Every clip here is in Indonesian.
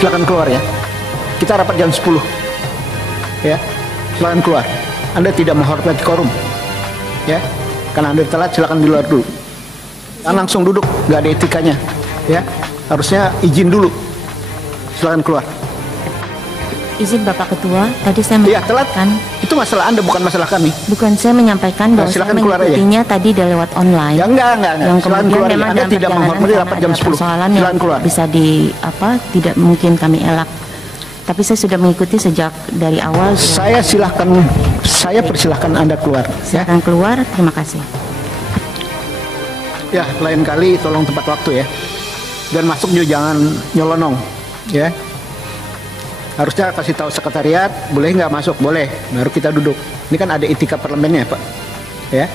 silakan keluar ya. Kita rapat jam 10. Ya, silakan keluar. Anda tidak menghormati quorum. Ya, karena Anda telat, silakan di luar dulu. Jangan langsung duduk, nggak ada etikanya. Ya, harusnya izin dulu. Silakan keluar. Izin Bapak Ketua, tadi saya Iya, telat. menyampaikan. Itu masalah Anda, bukan masalah kami. Bukan, saya menyampaikan bahwa saya silakan keluar aja. mengikutinya tadi dari lewat online. Ya, enggak. Yang Silakan kemudian keluar. memang Anda dalam tidak perjalanan menghormati karena rapat jam ada 10. persoalan Silakan yang keluar. bisa tidak mungkin kami elak. Tapi saya sudah mengikuti sejak dari awal. Saya persilahkan Anda keluar. Ya. Silakan keluar, terima kasih. Ya, lain kali tolong tepat waktu ya. Dan masuk juga jangan nyelonong, ya. Harusnya kasih tahu sekretariat, boleh nggak masuk? Boleh, baru kita duduk. Ini kan ada etika parlemennya, Pak. Ya.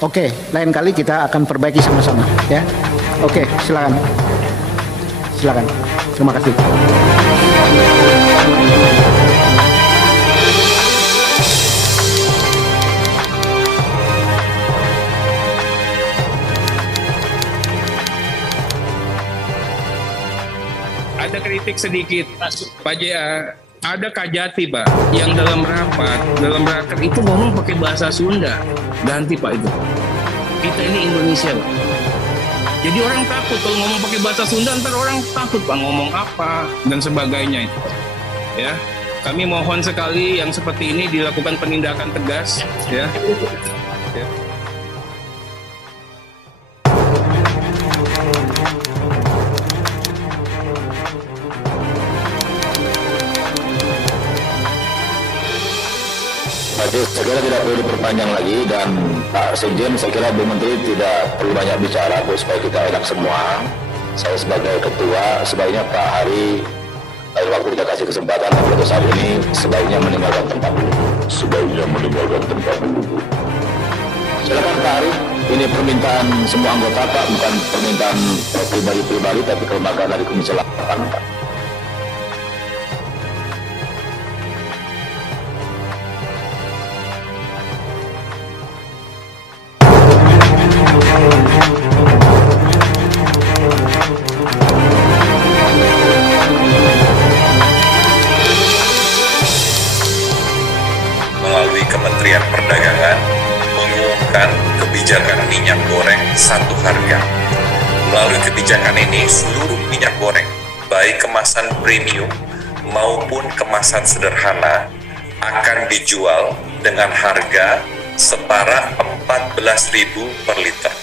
Oke, lain kali kita akan perbaiki sama-sama, ya. Oke, silakan. Silakan. Terima kasih. Ada kritik sedikit, Pak JA. Ada Kajati, Pak, yang dalam raker itu ngomong pakai bahasa Sunda. Ganti, Pak, itu. Kita ini Indonesia, Pak. Jadi orang takut kalau ngomong pakai bahasa Sunda, ntar orang takut, Pak, ngomong apa dan sebagainya itu. Ya, kami mohon sekali yang seperti ini dilakukan penindakan tegas, ya. Ya. Jadi saya kira tidak perlu diperpanjang lagi, dan Pak Sekjen, saya kira Bu Menteri tidak perlu banyak bicara Bu, supaya kita enak semua. Saya sebagai ketua, sebaiknya Pak Hari, lain waktu kita kasih kesempatan, tapi untuk saat ini sebaiknya meninggalkan tempat dulu. Silakan Pak Hari, ini permintaan semua anggota Pak, bukan permintaan pribadi-pribadi, tapi kelembagaan dari Komisi 8 Pak. Melalui Kementerian Perdagangan mengumumkan kebijakan minyak goreng satu harga. Melalui kebijakan ini, seluruh minyak goreng, baik kemasan premium maupun kemasan sederhana, akan dijual dengan harga setara 14.000 per liter.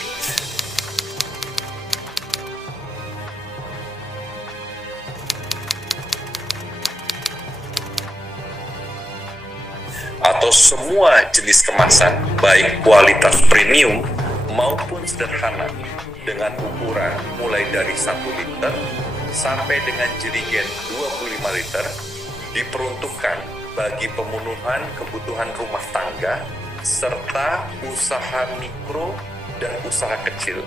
Atau semua jenis kemasan, baik kualitas premium maupun sederhana, dengan ukuran mulai dari 1 liter sampai dengan jerigen 25 liter, diperuntukkan bagi pemenuhan kebutuhan rumah tangga serta usaha mikro dan usaha kecil.